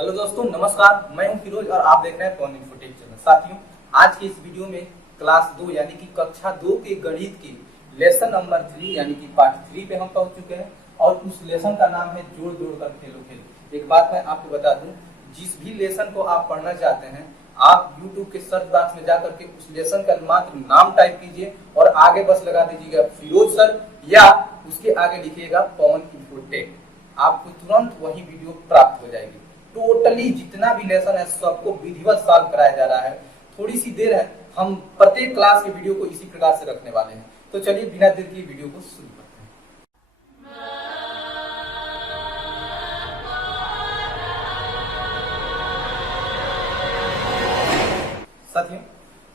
Hello दोस्तों, नमस्कार। मैं हूं फिरोज और आप देख रहे हैं पवन इन्फोटेक चैनल। साथियों, आज के इस वीडियो में क्लास 2 यानी कि कक्षा 2 के गणित की लेसन नंबर 3 यानी कि पार्ट 3 पे हम पहुंच चुके हैं और उस लेसन का नाम है जोड़ जोड़ कर खेलो खेल। एक बात मैं आपको बता दूं, जिस भी लेसन को आप पढ़ना चाहते हैं आप YouTube के सर्च बॉक्स में जाकर के उस लेसन का मात्र नाम टाइप कीजिए और आगे बस लगा दीजिएगा फिरोज सर या उसके आगे लिखिएगा पवन इन्फोटेक। आपको तुरंत वही वीडियो प्राप्त हो जाएगी। टोटली जितना भी लेसन है सबको विधिवत सॉल्व कराया जा रहा है। थोड़ी सी देर है, हम प्रत्येक क्लास के वीडियो को इसी प्रकार से रखने वाले हैं। तो चलिए बिना देर की वीडियो को शुरू करते हैं। साथियों,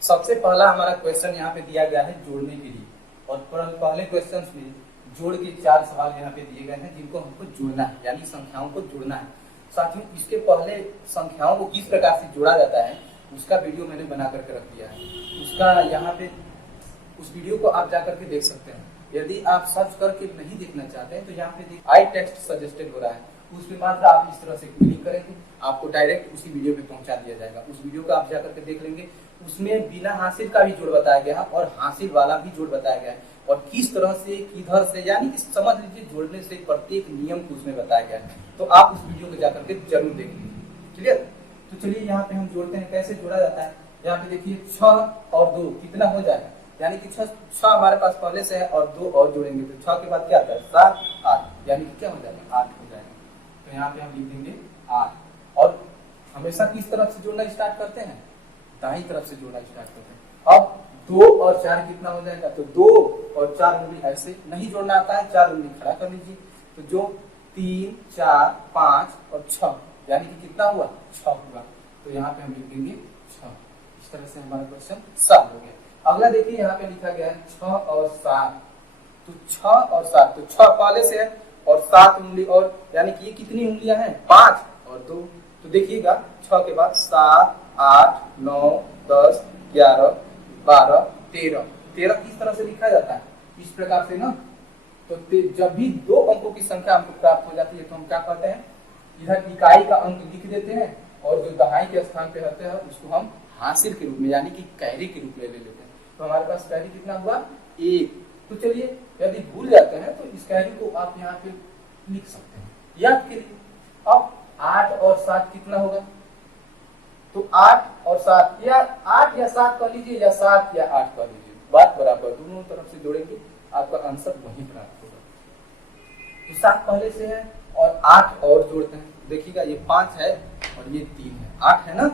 सबसे पहला हमारा क्वेश्चन यहाँ पे दिया गया है जोड़ने के लिए और पहले क्वेश्चन में जोड़ के 4 सवाल यहाँ पे दिए गए हैं जिनको हमको जोड़ना है, यानी संख्याओं को जोड़ना है। साथियों, इसके पहले संख्याओं को किस प्रकार से जोड़ा जाता है उसका वीडियो मैंने बना करके रख दिया है। उसका यहाँ पे उस वीडियो को आप जाकर के देख सकते हैं। यदि आप सर्च करके नहीं देखना चाहते हैं तो यहाँ पे आई टेक्स्ट सजेस्टेड हो रहा है, उस पर मात्र आप इस तरह से क्लिक करेंगे, आपको डायरेक्ट उसी वीडियो पे पहुंचा दिया जाएगा। उस वीडियो को आप जाकर के देख लेंगे। उसमें बिना हासिल का भी जोड़ बताया गया है और हासिल वाला भी जोड़ बताया गया है और किस तरह से किधर से, यानी कि समझ लीजिए जोड़ने से प्रत्येक नियम को उसमें बताया गया है। तो आप उस वीडियो को जाकर के जरूर देख लीजिए। क्लियर? तो चलिए यहाँ पे हम जोड़ते हैं। कैसे जोड़ा जाता है यहाँ पे देखिए, 6 और 2 कितना हो जाएगा, यानी कि 6 हमारे पास पहले से है और 2 और जोड़ेंगे तो 6 के बाद क्या आता है 7 8, यानी कि क्या हो जाएगा 8 हो जाएगा। तो यहाँ पे हम लिख देंगे 8। और हमेशा किस तरफ से जोड़ना स्टार्ट करते हैं, दाईं तरफ से जोड़ना स्टार्ट करते हैं। अब 2 और 4 कितना हो जाएगा, तो 2 और 4 उंगली ऐसे नहीं जोड़ना आता है, 4 उंगली खड़ा कर लीजिए। तो जो 3 4 5 और 6, यानी कि कितना हुआ 6 हुआ। तो यहाँ पे हम लिख देंगे 6। इस तरह से हमारा क्वेश्चन सॉल्व हो गया। अगला देखिए, यहाँ पे लिखा गया है 6 और 7। तो 6 और 7, तो 6 पहले से है और 7 उंगली और, यानी कि ये कितनी उंगलियां हैं 5 और 2। तो देखिएगा 6 के बाद 7 8 9 10 11 12 13 किस तरह से लिखा जाता है, इस प्रकार से ना। तो जब भी 2 अंकों की संख्या हमको प्राप्त हो जाती है तो हम क्या करते हैं, इधर इकाई का अंक लिख देते हैं और जो दहाई के स्थान पे रहते हैं उसको हम हासिल के रूप में, यानी कि कैरी के रूप में ले लेते हैं। तो हमारे पास कैरी कितना हुआ 1। तो चलिए, यदि भूल जाते हैं तो इस कैरी को आप यहाँ पे लिख सकते हैं याद के लिए। अब 8 और 7 कितना होगा, तो 8 और 7 या 8 या 7 कर लीजिए या 7 या 8 कर लीजिए, बात बराबर, दोनों तरफ से जोड़ेंगे आपका आंसर वही प्राप्त होगा। तो 7 पहले से है और 8 और जोड़ते हैं। देखिएगा ये 5 है और ये 3 है, 8 है ना।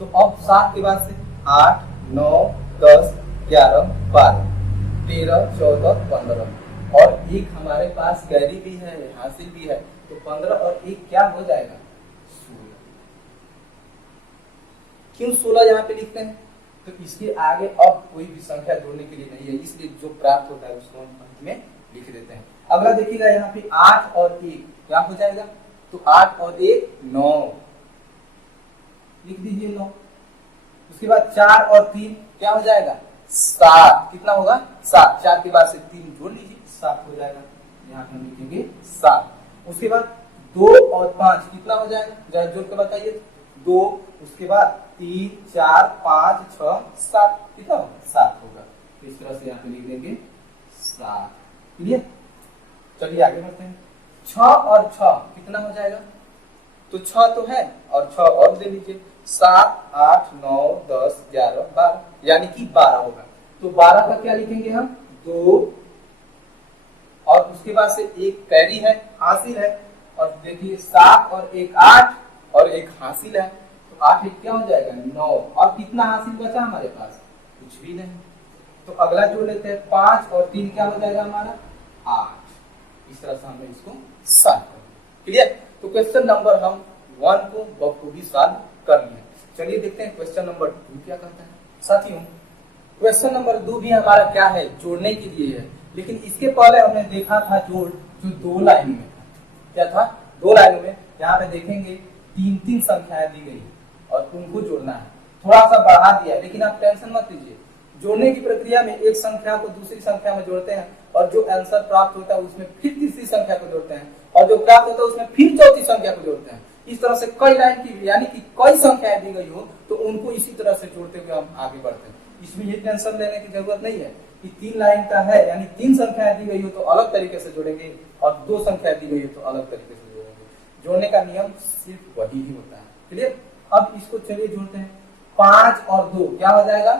तो अब 7 के बाद से 8 9 10 11 12 13 14 15 और एक हमारे पास कैरी भी है, हासिल भी है। तो 15 और 1 क्या हो जाएगा 16। क्यों 16 यहाँ पे लिखते हैं, तो इसके आगे अब कोई भी संख्या जोड़ने के लिए नहीं है, इसलिए जो प्राप्त होता है उसको हम अंत में लिख देते हैं। अगला देखिएगा यहाँ पे 8 और 1 क्या हो जाएगा, तो 8 और 1 9, लिख दीजिए 9। उसके बाद 4 और 3 क्या हो जाएगा 7, कितना होगा 7। 4 के बाद से 3 जोड़ लीजिए 7 हो जाएगा, यहाँ पे हम लिखेंगे 7। उसके बाद 2 और 5 कितना हो जाएगा, जरा जोड़ के बताइए। 2, उसके बाद 3 4 5 6 7, कितना होगा 7 होगा। इस तरह से यहाँ पे लिख देंगे 7। क्लियर? चलिए आगे बढ़ते हैं। 6 और 6 कितना हो जाएगा, तो 6 तो है और 6 और दे लीजिए, 7 8 9 10 11 12, यानी कि 12 होगा। तो 12 का क्या लिखेंगे हम 2 और उसके बाद से एक कैरी है, हासिल है, और देखिए 7 और 1 8 और एक हासिल है। तो 8 1 क्या हो जाएगा 9 और कितना हासिल बचा हमारे पास, कुछ भी नहीं। तो अगला जोड़ लेते हैं, 5 और 3 क्या हो जाएगा हमारा 8। इस तरह से हमें इसको सॉल्व करना। क्लियर? तो क्वेश्चन नंबर हम 1 को बखूबी सॉल्व कर लिए। चलिए देखते हैं क्वेश्चन नंबर 2 क्या करता है। साथियों, क्वेश्चन नंबर 2 भी हमारा क्या है, जोड़ने के लिए है, लेकिन इसके पहले हमने देखा था जोड़ जो 2 लाइन में था। क्या था 2 लाइनों में, यहाँ पे देखेंगे 3 संख्याएं दी गई और उनको जोड़ना है। थोड़ा सा बढ़ा दिया है, लेकिन आप टेंशन मत लीजिए। जोड़ने की प्रक्रिया में एक संख्या को दूसरी संख्या में जोड़ते हैं और जो आंसर प्राप्त होता है उसमें फिर तीसरी संख्या को जोड़ते हैं और जो प्राप्त होता है उसमें फिर चौथी संख्या को जोड़ते हैं। इस तरह से कई लाइन की यानी कि कई संख्याएं दी गई हो तो उनको इसी तरह से जोड़ते हुए हम आगे बढ़ते हैं। इसमें ये टेंशन लेने की जरूरत नहीं है कि 3 लाइन का है यानी 3 संख्याएं दी गई हो तो अलग तरीके से जोड़ेंगे और 2 संख्याएं दी गई हो तो अलग तरीके से जोड़ेंगे। जोड़ने का नियम सिर्फ वही ही होता है। क्लियर? अब इसको चलिए जोड़ते हैं। 5 और 2 क्या हो जाएगा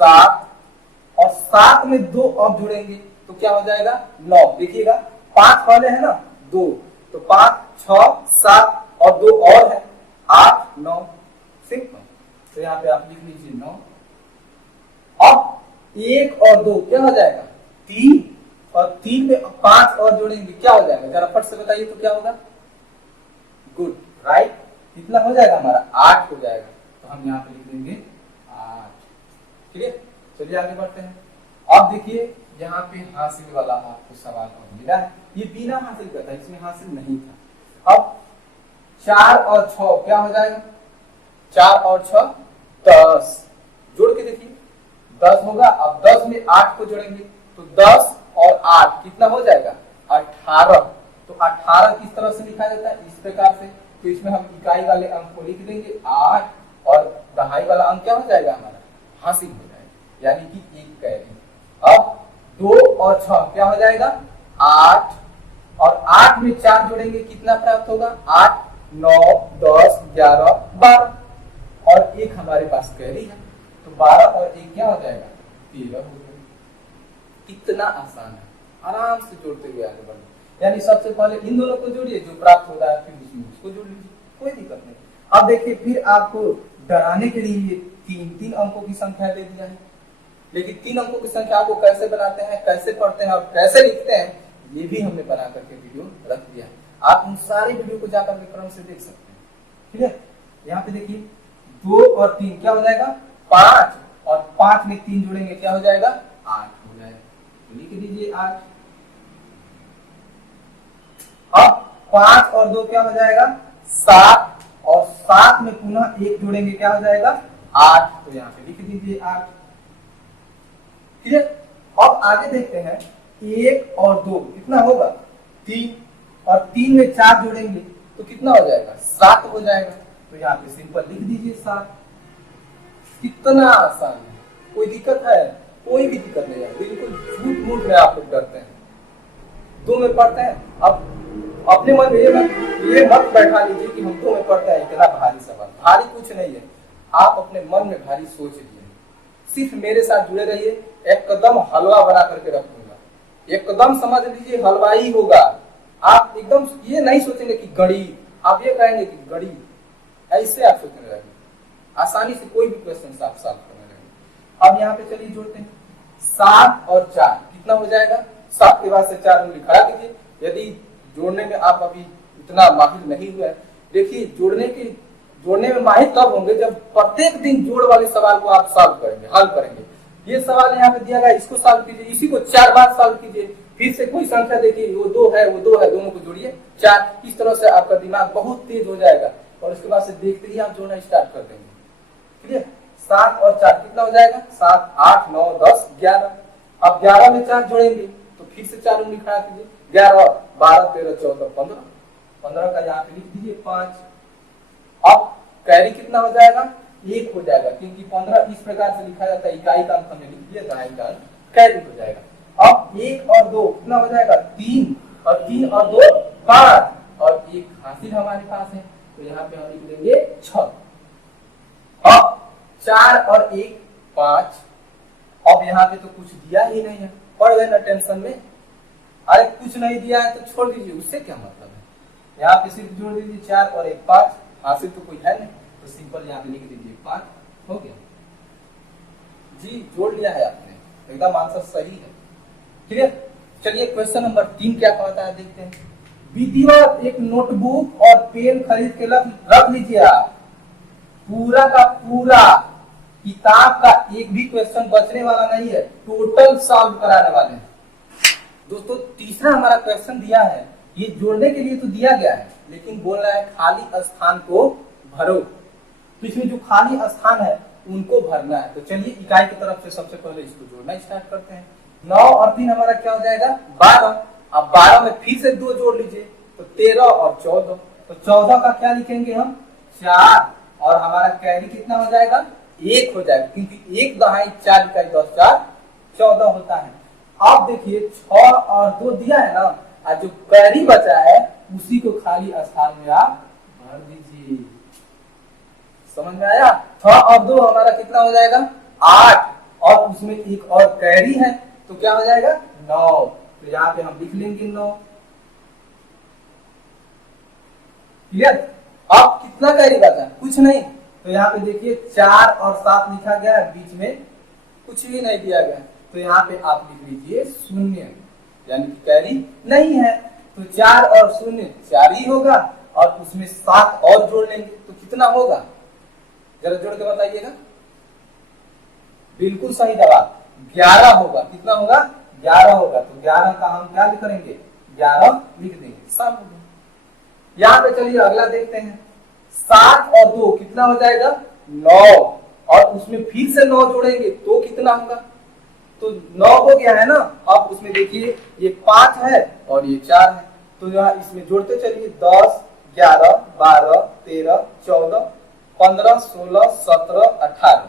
7 और 7 में 2 अब जुड़ेंगे तो क्या हो जाएगा 9। देखिएगा 5 पहले है ना 2 तो 5 6 7 और 2 और है 8 9 सिंपल। तो यहाँ पे आप लिख लीजिए 9। अब 1 और 2 क्या हो जाएगा 3 और 3 में 5 और जोड़ेंगे क्या हो जाएगा जरा फट से बताइए तो क्या होगा। गुड राइट कितना हो जाएगा हमारा 8 हो जाएगा। तो हम यहाँ पे लिख देंगे 8। ठीक है चलिए आगे बढ़ते हैं। अब देखिए यहाँ पे हासिल वाला आपको सवाल और मिला है। ये बिना हासिल का था इसमें हासिल नहीं था। अब 4 और 6 क्या हो जाएगा 4 और 6 10 जोड़ के देखिए 10 होगा। अब 10 में 8 को जोड़ेंगे तो 10 और 8 कितना हो जाएगा 18। तो 18 किस तरह से लिखा जाता है इस प्रकार से। तो इसमें हम इकाई वाले अंक को लिख देंगे 8 और दहाई वाला अंक क्या हो जाएगा हमारा हासिल हो जाएगा यानी कि 1 कैरी। अब 2 और 6 क्या हो जाएगा 8 और 8 में 4 जोड़ेंगे कितना प्राप्त होगा 8 9 10 11 12 और 1 हमारे पास कैरी है तो 12 और 1 क्या हो जाएगा 13 हो जाएगा। कितना आसान है आराम से जोड़ते हुए आगे बढ़ना। यानी सबसे पहले इन दोनों को जोड़िए जो प्राप्त होता है फिर उसमें उसको जोड़ लीजिए कोई दिक्कत नहीं। अब देखिए फिर आपको डराने के लिए 3 अंकों की संख्या दे दिया है लेकिन 3 अंकों की संख्या को कैसे बनाते हैं कैसे पढ़ते हैं और कैसे लिखते हैं ये भी हमने बना करके वीडियो रख दिया है। आप उन सारे वीडियो को जाकर के क्रम से देख सकते हैं। ठीक है यहाँ पे देखिए 2 और 3 क्या हो जाएगा 5 और 5 में 3 जोड़ेंगे क्या हो जाएगा 8 हो जाएगा। तो लिख दीजिए 8। अब 5 और 2 क्या हो जाएगा 7 और 7 में पुनः 1 जोड़ेंगे क्या हो जाएगा 8। तो यहाँ पे लिख दीजिए 8। ठीक है अब आगे देखते हैं 1 और 2 कितना होगा 3 और 3 में 4 जोड़ेंगे तो कितना हो जाएगा 7 हो जाएगा। तो यहाँ पे सिंपल लिख दीजिए 7। कितना आसान है कोई दिक्कत है कोई भी दिक्कत नहीं है। बिल्कुल झूठ मूठ में आप लोग डरते हैं 2 में पढ़ते हैं। अब अपने मन में ये मत बैठा लीजिए कि हम 2 में पढ़ते हैं इतना भारी सवाल। भारी कुछ नहीं है आप अपने मन में भारी सोच लीजिए। सिर्फ मेरे साथ जुड़े रहिए एकदम हलवा बना करके रखूंगा एकदम समझ लीजिए हलवाई होगा। आप एकदम ये नहीं सोचेंगे कि गड़ी आप ये कहेंगे कि गड़ी ऐसे आप सोचने लगेंगे आसानी से कोई भी क्वेश्चन आप सॉल्व करने लगेंगे। अब यहाँ पे चलिए जोड़ते हैं 7 और 4 कितना हो जाएगा 7 के बाद से 4 उंगली खड़ा कीजिए। यदि जोड़ने में आप अभी इतना माहिर नहीं हुआ है देखिए जोड़ने में माहिर तब होंगे जब प्रत्येक दिन जोड़ वाले सवाल को आप सॉल्व करेंगे हल करेंगे। ये सवाल यहाँ पे दिया गया इसको सॉल्व कीजिए इसी को 4 बार सॉल्व कीजिए फिर से कोई संख्या देखिए वो 2 है दोनों को जोड़िए 4। इस तरह से आपका दिमाग बहुत तेज हो जाएगा और उसके बाद से देखते ही आप जोड़ना स्टार्ट कर देंगे। ठीक है 7 और 4 कितना हो जाएगा 7 8 9 10 11। अब 11 में 4 जोड़ेंगे तो फिर से 4 उंगली खड़ा कीजिए 11 12 13 14 15 का यहाँ पे लिख दीजिए 5। अब कैरी कितना हो जाएगा 1 हो जाएगा क्योंकि 15 इस प्रकार से लिखा जाता है इकाई का अंक हमने लिख दिया दहाई का अंक कैरी हो जाएगा। अब 1 और 2 कितना हो जाएगा 3 और 3 और 2 5 और 1 हासिल हमारे पास है तो यहाँ पे हम लिख देंगे 6। अब 4 और 1 5। अब यहाँ पे तो कुछ दिया ही नहीं है पढ़ गए ना टेंशन में। अरे कुछ नहीं दिया है तो छोड़ दीजिए उससे क्या मतलब है। यहाँ पे सिर्फ जोड़ दीजिए 4 और 1 5 हासिल तो कोई है नहीं तो सिंपल यहाँ पे लिख दीजिए 5 हो गया जी जोड़ लिया है आपने एकदम आंसर सही है। ठीक है चलिए क्वेश्चन नंबर 3 क्या कहता है देखते हैं। विधिवत एक नोटबुक और पेन खरीद के रख लीजिए आप पूरा का पूरा किताब का एक भी क्वेश्चन बचने वाला नहीं है टोटल सॉल्व कराने वाले हैं। दोस्तों तीसरा हमारा क्वेश्चन दिया है ये जोड़ने के लिए तो दिया गया है लेकिन बोल रहा है खाली स्थान को भरो। तो इसमें जो खाली स्थान है उनको भरना है। तो चलिए इकाई की तरफ से सबसे पहले इसको जोड़ना स्टार्ट करते हैं। 9 और 3 हमारा क्या हो जाएगा 12। अब 12 में फिर से 2 जोड़ लीजिए तो 13 और 14। तो 14 का क्या लिखेंगे हम 4 और हमारा कैरी कितना हो जाएगा 1 हो जाएगा, क्योंकि 1 दहाई 4 इकाई 10 4 14 होता है। अब देखिए 6 और 2 दिया है ना, और जो कैरी बचा है उसी को खाली स्थान में आप भर दीजिए। समझ में आया? 6 और 2 हमारा कितना हो जाएगा 8 और उसमें एक और कैरी है तो क्या हो जाएगा 9। तो यहाँ पे हम लिख लेंगे 9। क्लियर? अब कितना कैरी बचा? कुछ नहीं। तो यहाँ पे देखिए 4 और 7 लिखा गया है, बीच में कुछ भी नहीं दिया गया, तो यहाँ पे आप लिख लीजिए 0, यानी कि कैरी नहीं है। तो 4 और 0 4 ही होगा और उसमें 7 और जोड़ लेंगे तो कितना होगा, जरा जोड़ के बताइएगा। बिल्कुल सही जवाब 11 होगा। कितना होगा 11 होगा। तो 11 का हम क्या करेंगे 11 लिख देंगे। सब यहाँ पे चलिए अगला देखते हैं। 7 और 2 कितना हो जाएगा 9 और उसमें फिर से 9 जोड़ेंगे तो कितना होगा, तो 9 हो गया है ना। अब उसमें देखिए ये 5 है और ये 4 है, तो यहाँ इसमें जोड़ते चलिए 10 11 12 13 14 15 16 17 18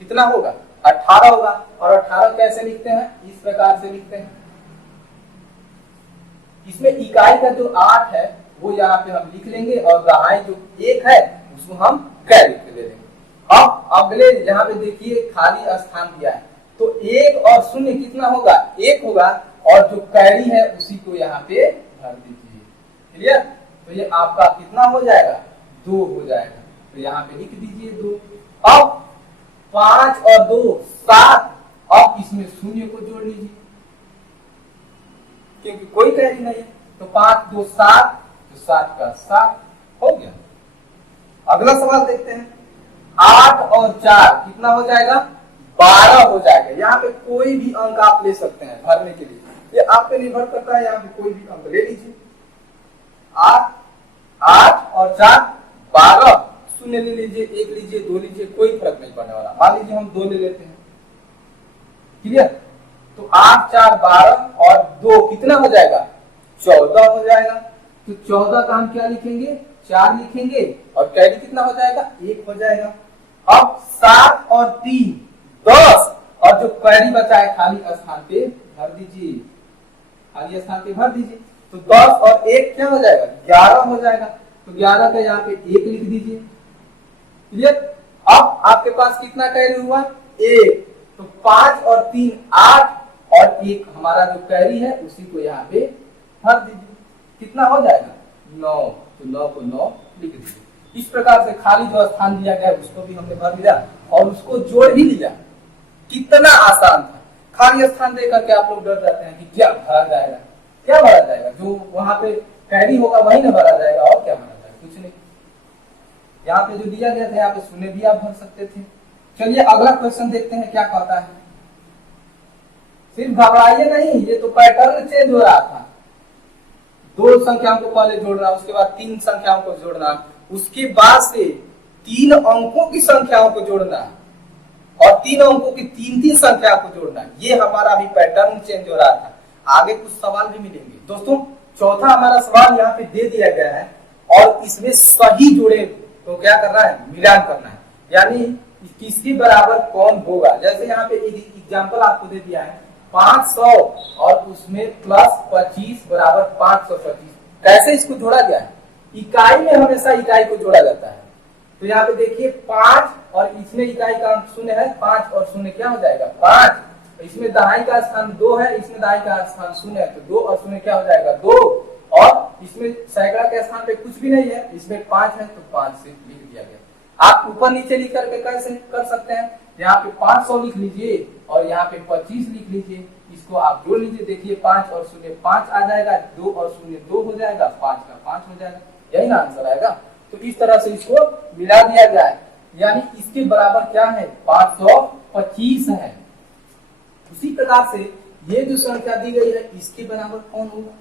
कितना होगा 18 होगा। और 18 कैसे लिखते हैं, इस प्रकार से लिखते हैं। इसमें इकाई का जो 8 है वो यहाँ पे हम लिख लेंगे और दहाई जो 1 है उसको हम कैरी पे ले लेंगे। अब अगले यहाँ पे देखिए खाली स्थान दिया है, तो 1 और 0 कितना होगा 1 होगा और जो कैरी है उसी को यहाँ पे भर दीजिए। क्लियर? तो ये आपका कितना हो जाएगा 2 हो जाएगा। तो यहाँ पे लिख दीजिए 2। अब 5 और 2 7, अब इसमें 0 को जोड़ लीजिए क्योंकि कोई कैरी नहीं है। तो 5 2 7, तो 7 का 7 हो गया। अगला सवाल देखते हैं। 8 और 4 कितना हो जाएगा 12 हो जाएगा। यहाँ पे कोई भी अंक आप ले सकते हैं भरने के लिए, ये आप पे निर्भर करता है। यहाँ पे कोई भी अंक ले लीजिए। 8 और 4 12, 0 ले लीजिए, 1 लीजिए, 2 लीजिए, कोई फर्क नहीं पड़ने वाला। मान लीजिए हम 2 ले लेते हैं। क्लियर? तो 8 4 12 और 2 कितना हो जाएगा 14 हो जाएगा। तो 14 का हम क्या लिखेंगे 4 लिखेंगे और कैरी कितना हो जाएगा 1 हो जाएगा। अब 7 और 3 10 और जो कैरी बचा है खाली स्थान पे भर दीजिए, खाली स्थान पे भर दीजिए। तो 10 और 1 क्या हो जाएगा 11 हो जाएगा। तो 11 का यहाँ पे 1 लिख दीजिए। क्लियर? अब आपके पास कितना कैरी हुआ 1। तो 5 और 3 8 और 1 हमारा जो कैरी है उसी को यहाँ पे भर दीजिए। कितना हो जाएगा 9। तो 9 को 9 लिख दीजिए। इस प्रकार से खाली जो स्थान दिया गया उसको भी हमने भर दिया और उसको जोड़ भी लिया। कितना आसान था। खाली स्थान दे करके आप लोग डर जाते हैं कि क्या भरा जाएगा, क्या भरा जाएगा, जो वहां पे कैरी होगा वही ना भरा जाएगा और क्या भरा जाएगा, कुछ नहीं। यहाँ पे जो दिया गया था यहाँ पे 0 भी आप भर सकते थे। चलिए अगला क्वेश्चन देखते हैं क्या कहता है। सिर्फ घबराइए नहीं, ये तो पैटर्न चेंज हो रहा था। 2 संख्याओं को पहले जोड़ना, उसके बाद 3 संख्याओं को जोड़ना, उसके बाद से 3 अंकों की संख्याओं को जोड़ना और 3 अंकों की 3 संख्याओं को जोड़ना। ये हमारा अभी पैटर्न चेंज हो रहा था। आगे कुछ सवाल भी मिलेंगे। दोस्तों चौथा हमारा सवाल यहाँ पे दे दिया गया है और इसमें सही जोड़े तो क्या करना है मिलान करना है, यानी किसके बराबर कौन होगा। जैसे यहाँ पे एग्जाम्पल आपको दे दिया है 500 और उसमें प्लस 25 बराबर 525। कैसे इसको जोड़ा गया है, इकाई में हमेशा इकाई को जोड़ा जाता है। तो यहाँ पे देखिए 5 और इसमें इकाई का अंक 0 है, 5 और 0 क्या हो जाएगा 5। इसमें दहाई का स्थान 2 है, इसमें दहाई का स्थान 0 है, तो 2 और 0 क्या हो जाएगा 2। और इसमें सैकड़ा के स्थान पे कुछ भी नहीं है, इसमें 5 है तो 5 से लिख दिया गया। आप ऊपर नीचे लिख करके कैसे कर सकते हैं, यहाँ पे 500 लिख लीजिए और यहाँ पे 25 लिख लीजिए, इसको आप जोड़ लीजिए। देखिए 5 और 0 5 आ जाएगा, 2 और 0 2 हो जाएगा, 5 का 5 हो जाएगा, यही ना आंसर आएगा। तो इस तरह से इसको मिला दिया जाए, यानी इसके बराबर क्या है 525 है। उसी प्रकार से ये जो संख्या दी गई है इसके बराबर कौन होगा,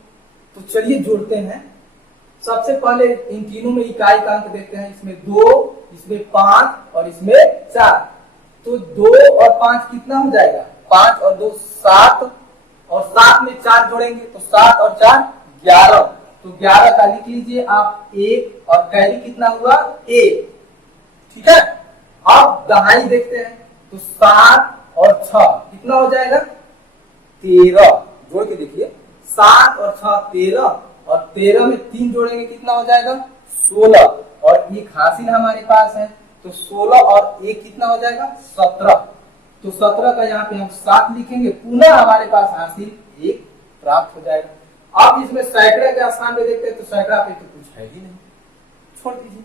तो चलिए जोड़ते हैं। सबसे पहले इन तीनों में इकाई का अंक देखते हैं। इसमें 2, इसमें 5 और इसमें 4। तो 2 और 5 कितना हो जाएगा 5 और 2 7 और 7 में 4 जोड़ेंगे तो 7 और 4 11। तो 11 का लिख लीजिए आप 1 और कैरी कितना हुआ 1। ठीक है, अब दहाई देखते हैं तो 7 और 6 कितना हो जाएगा 13। जोड़ के देखिए 7 और 6 13 और 13 में 3 जोड़ेंगे कितना हो जाएगा 16 और एक हासिल हमारे पास है तो 16 और 1 कितना हो जाएगा 17। तो 17 का यहाँ पे हम 7 लिखेंगे, पुनः हमारे पास हासिल 1 प्राप्त हो जाएगा। अब इसमें सैकड़े के स्थान पे देखते हैं तो सैकड़ा पे तो कुछ है ही नहीं, छोड़ दीजिए।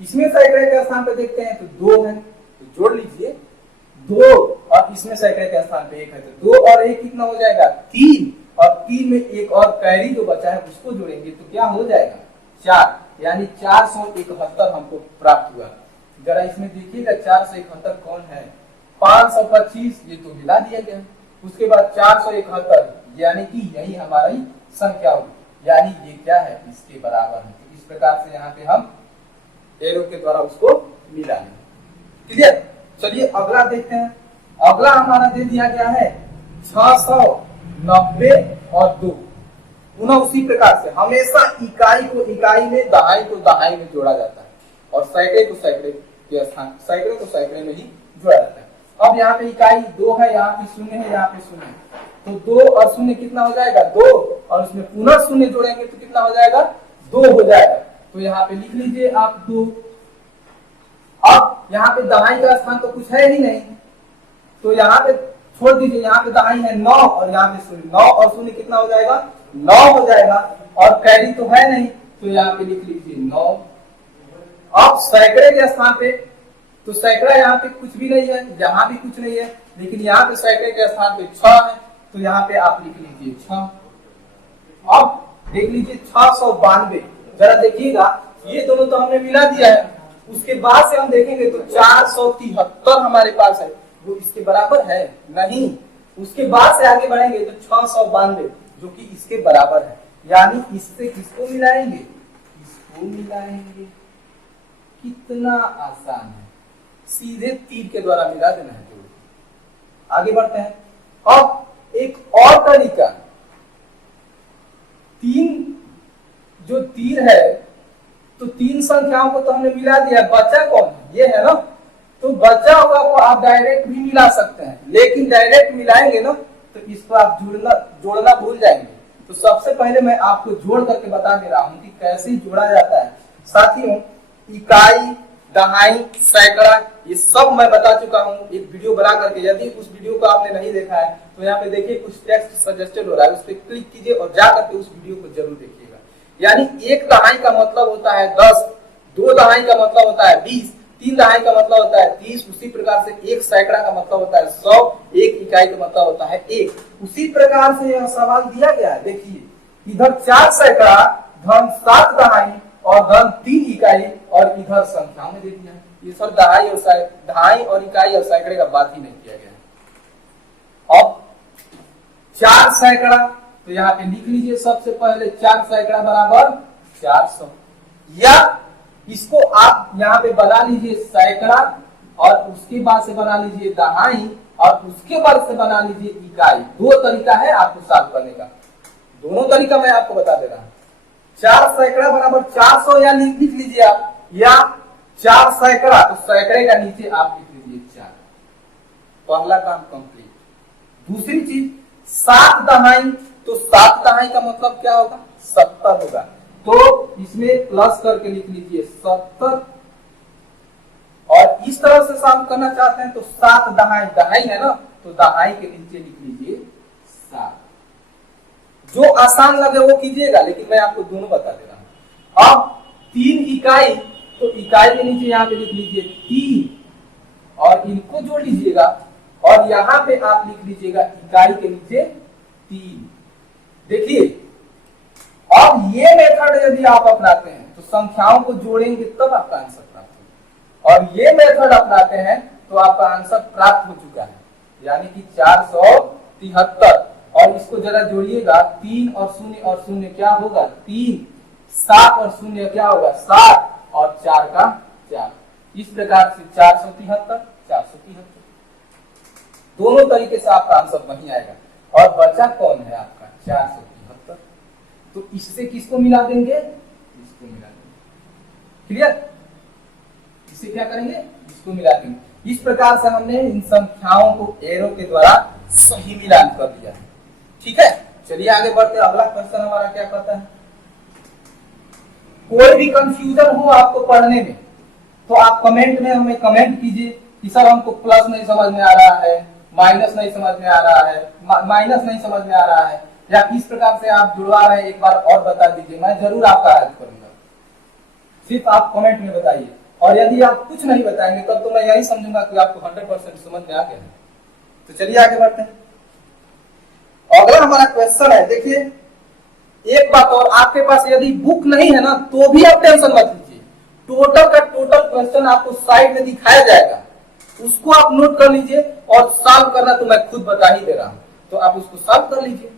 इसमें सैकड़े के स्थान पे देखते हैं तो 2 है तो जोड़ लीजिए 2 और इसमें सैकड़े के स्थान पे 1 है तो 2 और 1 कितना हो जाएगा 3 और 3 में एक और कैरी जो बचा है उसको जोड़ेंगे तो क्या हो जाएगा 4, यानी 471 हमको प्राप्त हुआ। जरा इसमें देखिएगा 471 कौन है 525, ये तो मिला दिया गया। उसके बाद 471 यानी कि यही हमारी संख्या होगी, यानी ये क्या है इसके बराबर है। तो इस प्रकार से यहाँ पे हम एरो के द्वारा उसको मिला लेंगे। क्लियर, चलिए अगला देखते हैं। अगला हमारा दे दिया गया है 690 और 2। पुनः उसी प्रकार से हमेशा इकाई को इकाई में, दहाई को दहाई में जोड़ा जाता है और सैकड़े को सैकड़े के स्थान, सैकड़े को सैकड़े में ही जोड़ा जाता है। अब यहाँ पे इकाई 2 है, यहाँ पे 0 है, यहाँ पे 0 है तो 2 और 0 कितना हो जाएगा 2 और उसमें पुनः 0 जोड़ेंगे तो कितना हो जाएगा 2 हो जाएगा। तो यहाँ पे लिख लीजिए आप 2। अब यहाँ पे दहाई का स्थान तो कुछ है ही नहीं तो यहाँ पे छोड़ दीजिए, यहाँ पे दहाई है 9 और यहाँ पे 0, 9 और 0 कितना हो जाएगा 9 हो जाएगा और कैरी तो है नहीं तो यहाँ पे लिख लीजिए 9। अब सैकड़े के स्थान पे तो सैकड़ा यहाँ पे कुछ भी नहीं है, यहाँ भी कुछ नहीं है, लेकिन यहाँ पे सैकड़े के स्थान पे 6 है तो यहाँ पे आप लिख लीजिए 6। अब देख लीजिए 692, जरा देखिएगा ये दोनों तो हमने मिला दिया है, उसके बाद से हम देखेंगे तो 473 हमारे पास है, वो इसके बराबर है नहीं। उसके बाद से आगे बढ़ेंगे तो 692 जो कि इसके बराबर है, यानी इससे किसको मिलाएंगे इसको मिलाएंगे। कितना आसान है, सीधे तीर के द्वारा मिला देना है। आगे बढ़ते हैं। अब एक और तरीका, 3 जो तीर है तो 3 संख्याओं को तो हमने मिला दिया, बचा कौन है ये है ना, तो बचा हुआ को आप डायरेक्ट भी मिला सकते हैं, लेकिन डायरेक्ट मिलाएंगे ना तो इसको आप जोड़ना भूल जाएंगे। तो सबसे पहले मैं आपको जोड़ करके बता दे रहा हूं कि कैसे जोड़ा जाता है। साथियों इकाई, दहाई, सैकड़ा ये सब मैं बता चुका हूं एक वीडियो बना करके। यदि उस वीडियो को आपने नहीं देखा है तो यहाँ पे देखिए कुछ टेक्स्ट सजेस्टेड हो रहा है, उस पर क्लिक कीजिए और जा करके उस वीडियो को जरूर देखिएगा। यानी 1 दहाई का मतलब होता है 10, 2 दहाई का मतलब होता है 20, 3 दहाई का मतलब होता है 30, उसी प्रकार से 1 सैकड़ा का मतलब होता है 100, 1 इकाई का मतलब होता है 1। उसी प्रकार से यह सवाल दिया गया है। देखिए इधर 4 सैकड़ा धन 7 दहाई और धन 3 इकाई और इधर संख्या में दे दिया है। ये सब दहाई और इकाई और सैकड़े का बात ही नहीं किया गया है। अब 4 सैकड़ा तो यहाँ पे लिख लीजिए सबसे पहले 4 सैकड़ा बराबर 400, या इसको आप यहाँ पे बना लीजिए सैकड़ा और उसके बाद से बना लीजिए दहाई और उसके बाद से बना लीजिए इकाई। 2 तरीका है आपको सॉल्व करने का, दोनों तरीका मैं आपको बता दे रहा हूं। 4 सैकड़ा बराबर 400 या लिख लीजिए आप, या 4 सैकड़ा तो सैकड़े का नीचे आप लिख लीजिए 4। पहला काम कंप्लीट। दूसरी चीज 7 दहाई तो 7 दहाई का मतलब क्या होगा 70 होगा, तो इसमें प्लस करके लिख लीजिए 70। और इस तरह से सॉल्व करना चाहते हैं तो 7 दहाई, दहाई है ना तो दहाई के नीचे लिख लीजिए 7। जो आसान लगे वो कीजिएगा, लेकिन मैं आपको दोनों बता दे रहा हूं। अब 3 इकाई तो इकाई के नीचे यहाँ पे लिख लीजिए 3 और इनको जोड़ लीजिएगा और यहाँ पे आप लिख लीजिएगा इकाई के नीचे 3। देखिए अब ये मेथड यदि आप अपनाते हैं तो संख्याओं को जोड़ेंगे तब आपका आंसर प्राप्त होगा, और ये मेथड अपनाते हैं तो आपका आंसर प्राप्त हो चुका है, यानी कि 473। और इसको जरा जोड़िएगा 3 और 0 और 0 क्या होगा 3, 7 और 0 क्या होगा 7 और 4 का 4। इस प्रकार से 473 दोनों तरीके से आपका आंसर वही आएगा। और बचा कौन है आपका 473। तो इससे किसको मिला देंगे, इसको मिला देंगे। क्लियर, इससे क्या करेंगे, इसको मिला देंगे। इस प्रकार से हमने इन संख्याओं को एरो के द्वारा सही मिलान कर दिया। ठीक है, चलिए आगे बढ़ते हैं। अगला क्वेश्चन हमारा क्या कहता है, कोई भी कंफ्यूजन हो आपको पढ़ने में तो आप कमेंट में हमें कमेंट कीजिए कि सर हमको प्लस नहीं समझ में आ रहा है, माइनस नहीं समझ में आ रहा है, माइनस नहीं समझ में आ रहा है, या किस प्रकार से आप जुड़वा रहे हैं एक बार और बता दीजिए, मैं जरूर आपका हेल्प करूंगा। सिर्फ आप कमेंट में बताइए, और यदि आप कुछ नहीं बताएंगे तब तो मैं यही समझूंगा कि आपको 100% समझ में आ गया है। तो चलिए आगे बढ़ते हैं। अगला हमारा क्वेश्चन है, देखिए एक बात और, आपके पास यदि बुक नहीं है ना तो भी आप टेंशन मत लीजिए, टोटल का टोटल क्वेश्चन आपको साइड में दिखाया जाएगा, उसको आप नोट कर लीजिए और सॉल्व करना तो मैं खुद बता ही दे रहा हूं, तो आप उसको सॉल्व कर लीजिए।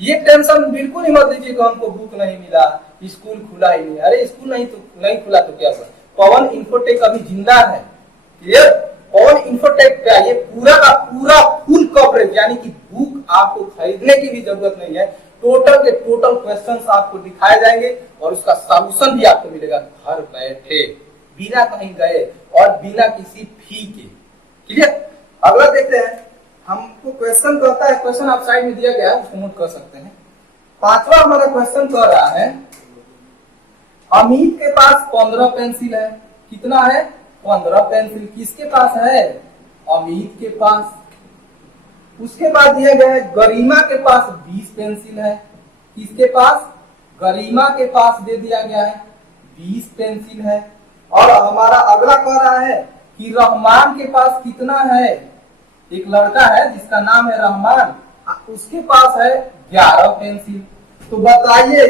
ये टेंशन बिल्कुल ही मत लीजिए कि हमको बुक नहीं मिला, स्कूल खुला ही नहीं। अरे स्कूल नहीं खुला तो क्या हुआ, पवन इन्फोटेक अभी जिंदा है। क्लियर, पवन इन्फोटेक का ये पूरा का पूरा फुल कवरेज, यानी कि बुक आपको खरीदने की भी जरूरत नहीं है, टोटल के टोटल क्वेश्चंस आपको दिखाए जाएंगे और उसका सॉल्यूशन भी आपको मिलेगा घर बैठे, बिना कहीं गए और बिना किसी फी के। क्लियर, अगला देखते हैं। हमको क्वेश्चन कहता है, क्वेश्चन आप साइड में दिया गया है उसको नोट कर सकते हैं। पांचवा हमारा क्वेश्चन कह रहा है, अमित के पास 15 पेंसिल है। कितना है, 15 पेंसिल। किसके पास है, अमित के पास। उसके बाद दिया गया है गरिमा के पास 20 पेंसिल है। किसके पास, गरिमा के पास दे दिया गया है 20 पेंसिल है। और हमारा अगला कह रहा है कि रहमान के पास कितना है, एक लड़का है जिसका नाम है रहमान, उसके पास है 11 पेंसिल। तो बताइए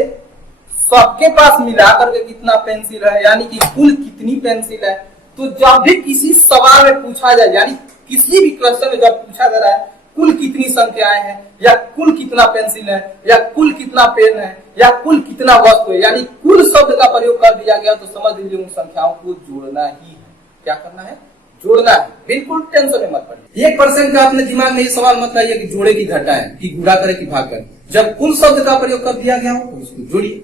सबके पास मिलाकर के कितना पेंसिल है, यानी कि कुल कितनी पेंसिल है। तो जब भी किसी सवाल में पूछा जाए, यानी किसी भी क्वेश्चन में जब पूछा जा रहा है कुल कितनी संख्याएं हैं, या कुल कितना पेंसिल है, या कुल कितना पेन है, या कुल कितना वस्तु है, यानी कुल शब्द का प्रयोग कर दिया गया, तो समझ लीजिए उन संख्याओं को जोड़ना ही है। क्या करना है, जोड़ना है। बिल्कुल टेंशन में मत पड़िए। 1% का अपने दिमाग में ये सवाल मत लाइए कि जोड़े की घटा है, कि गुणा करे कि भाग करे। जब कुल शब्द का प्रयोग कर दिया गया हो तो उसको जोड़िए।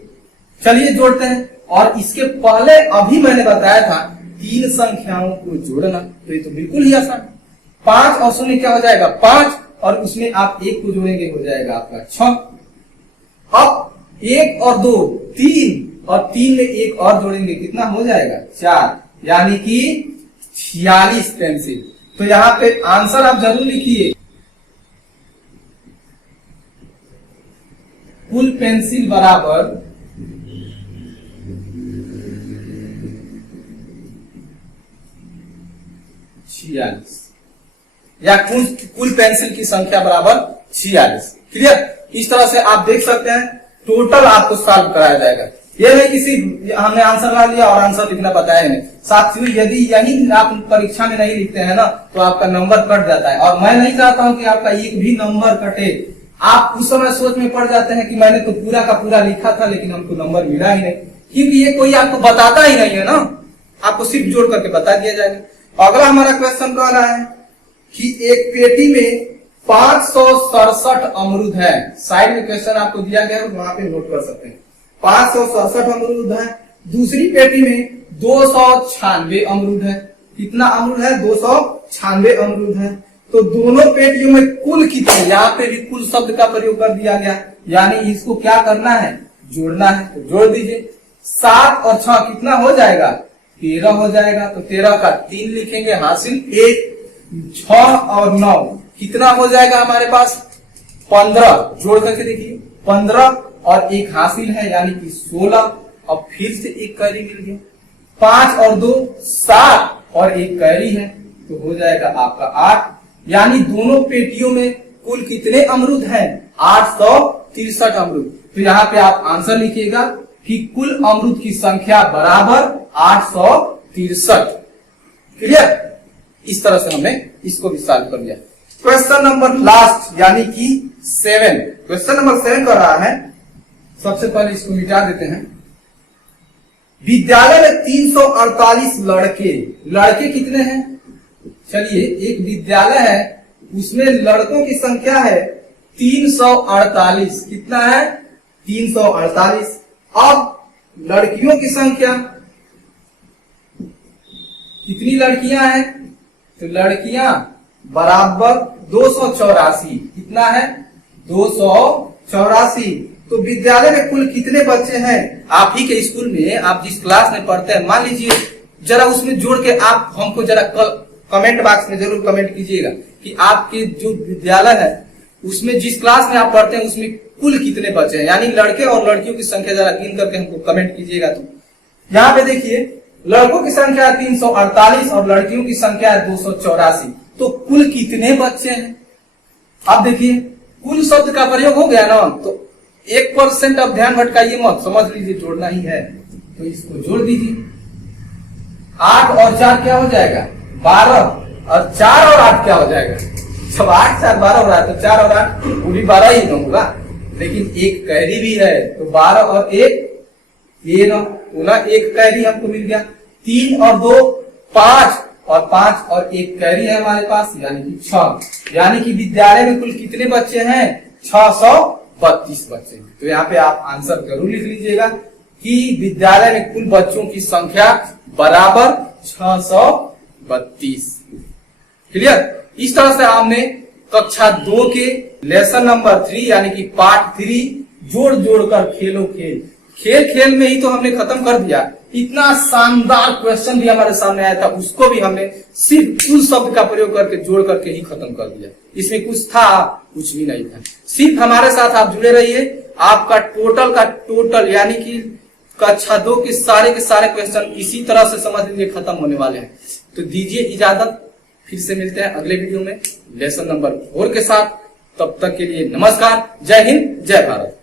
चलिए जोड़ते हैं। और इसके पहले अभी मैंने बताया था 3 संख्याओं को जोड़ना, तो ये तो बिल्कुल ही आसान। 5 और 0 क्या हो जाएगा, 5, और उसमें आप 1 को जोड़ेंगे हो जाएगा आपका 6। अब 1 और 2 3, और 3 में 1 और जोड़ेंगे कितना हो जाएगा, 4, यानी कि 46 पेंसिल। तो यहाँ पे आंसर आप जरूर लिखिए, कुल पेंसिल बराबर 46, या कुल पेंसिल की संख्या बराबर 46। क्लियर, इस तरह से आप देख सकते हैं टोटल आपको सॉल्व कराया जाएगा। ये नहीं किसी हमने आंसर ला लिया और आंसर लिखना बताया नहीं। साथियों यदि यही आप परीक्षा में नहीं लिखते हैं ना तो आपका नंबर कट जाता है, और मैं नहीं चाहता हूं कि आपका एक भी नंबर कटे। आप उस समय सोच में पड़ जाते हैं कि मैंने तो पूरा का पूरा लिखा था लेकिन हमको नंबर मिला ही नहीं, क्योंकि ये कोई आपको बताता ही नहीं है ना, आपको सिर्फ जोड़ करके बता दिया जाएगा। अगला हमारा क्वेश्चन कह रहा है कि एक पेटी में 567 अमरूद है। साइड में क्वेश्चन आपको दिया गया है, वहां पे नोट कर सकते हैं। 567 अमरूद है। दूसरी पेटी में 296 अमरूद है। कितना अमरूद है, 296 अमरूद है। तो दोनों पेटियों में कुल कितने, यहाँ पे भी कुल शब्द का प्रयोग कर दिया गया, यानी इसको क्या करना है, जोड़ना है। तो जोड़ दीजिए, 7 और 6 कितना हो जाएगा, 13 हो जाएगा। तो 13 का 3 लिखेंगे, हासिल 1। 6 और 9 कितना हो जाएगा हमारे पास, 15। जोड़ करके देखिए, 15 और 1 हासिल है, यानी कि 16। और फिर से एक कैरी मिल गया। 5 और 2 7, और 1 कैरी है, तो हो जाएगा आपका 8। यानी दोनों पेटियों में कुल कितने अमरूद हैं, 863 अमरूद। तो यहाँ पे आप आंसर लिखिएगा कि कुल अमरूद की संख्या बराबर 863। क्लियर, इस तरह से हमने इसको भी सॉल्व कर लिया। क्वेश्चन नंबर लास्ट, यानी कि 7। क्वेश्चन नंबर 7 कर रहा है, सबसे पहले इसको मिटा देते हैं। विद्यालय में 348 लड़के कितने हैं, चलिए एक विद्यालय है उसमें लड़कों की संख्या है 348। कितना है, 348। अब लड़कियों की संख्या, कितनी लड़कियां हैं? तो लड़कियां बराबर 284। कितना है? 284। तो विद्यालय में कुल कितने बच्चे हैं? आप ही के स्कूल में आप जिस क्लास में पढ़ते हैं, मान लीजिए, जरा उसमें जोड़ के आप हमको जरा कमेंट बॉक्स में जरूर कमेंट कीजिएगा कि आपके जो विद्यालय है उसमें जिस क्लास में आप पढ़ते हैं उसमें कुल कितने बच्चे हैं, यानी लड़के और लड़कियों की संख्या जरा गिन करके हमको कमेंट कीजिएगा। तो यहाँ पे देखिए, लड़कों की संख्या है 348 और लड़कियों की संख्या है 284। तो कुल कितने बच्चे हैं? अब देखिए, कुल शब्द का प्रयोग हो गया ना, तो 1% अब ध्यान भटकाइए मत, समझ लीजिए जोड़ना ही है, तो इसको जोड़ दीजिए। 8 और 4 क्या हो जाएगा? 12, और 4 और 8 क्या हो जाएगा? जब 8 4 12 हो रहा है तो 4 और 8 पूरी 12 ही न होगा, लेकिन एक कैरी भी है, तो 12 और 1 ये ना, एक कैरी हमको मिल गया। 3 और 2 5, और 5 और 1 कैरी है हमारे पास, यानी कि 6। यानी कि विद्यालय में कुल कितने बच्चे हैं? 632 बच्चे। तो यहाँ पे आप आंसर जरूर लिख लीजिएगा कि विद्यालय में कुल बच्चों की संख्या बराबर 632। क्लियर? इस तरह से हमने कक्षा 2 के लेसन नंबर 3 यानी कि पार्ट 3 जोड़ जोड़कर खेलो खेल, खेल में ही तो हमने खत्म कर दिया। इतना शानदार क्वेश्चन भी हमारे सामने आया था, उसको भी हमने सिर्फ कुल शब्द का प्रयोग करके जोड़ करके ही खत्म कर दिया। इसमें कुछ था? कुछ भी नहीं था। सिर्फ हमारे साथ आप जुड़े रहिए, आपका टोटल का टोटल यानी कि कक्षा 2 के सारे क्वेश्चन इसी तरह से समझ लीजिए खत्म होने वाले हैं। तो दीजिए इजाजत, फिर से मिलते हैं अगले वीडियो में लेसन नंबर 4 के साथ। तब तक के लिए नमस्कार, जय हिंद, जय भारत।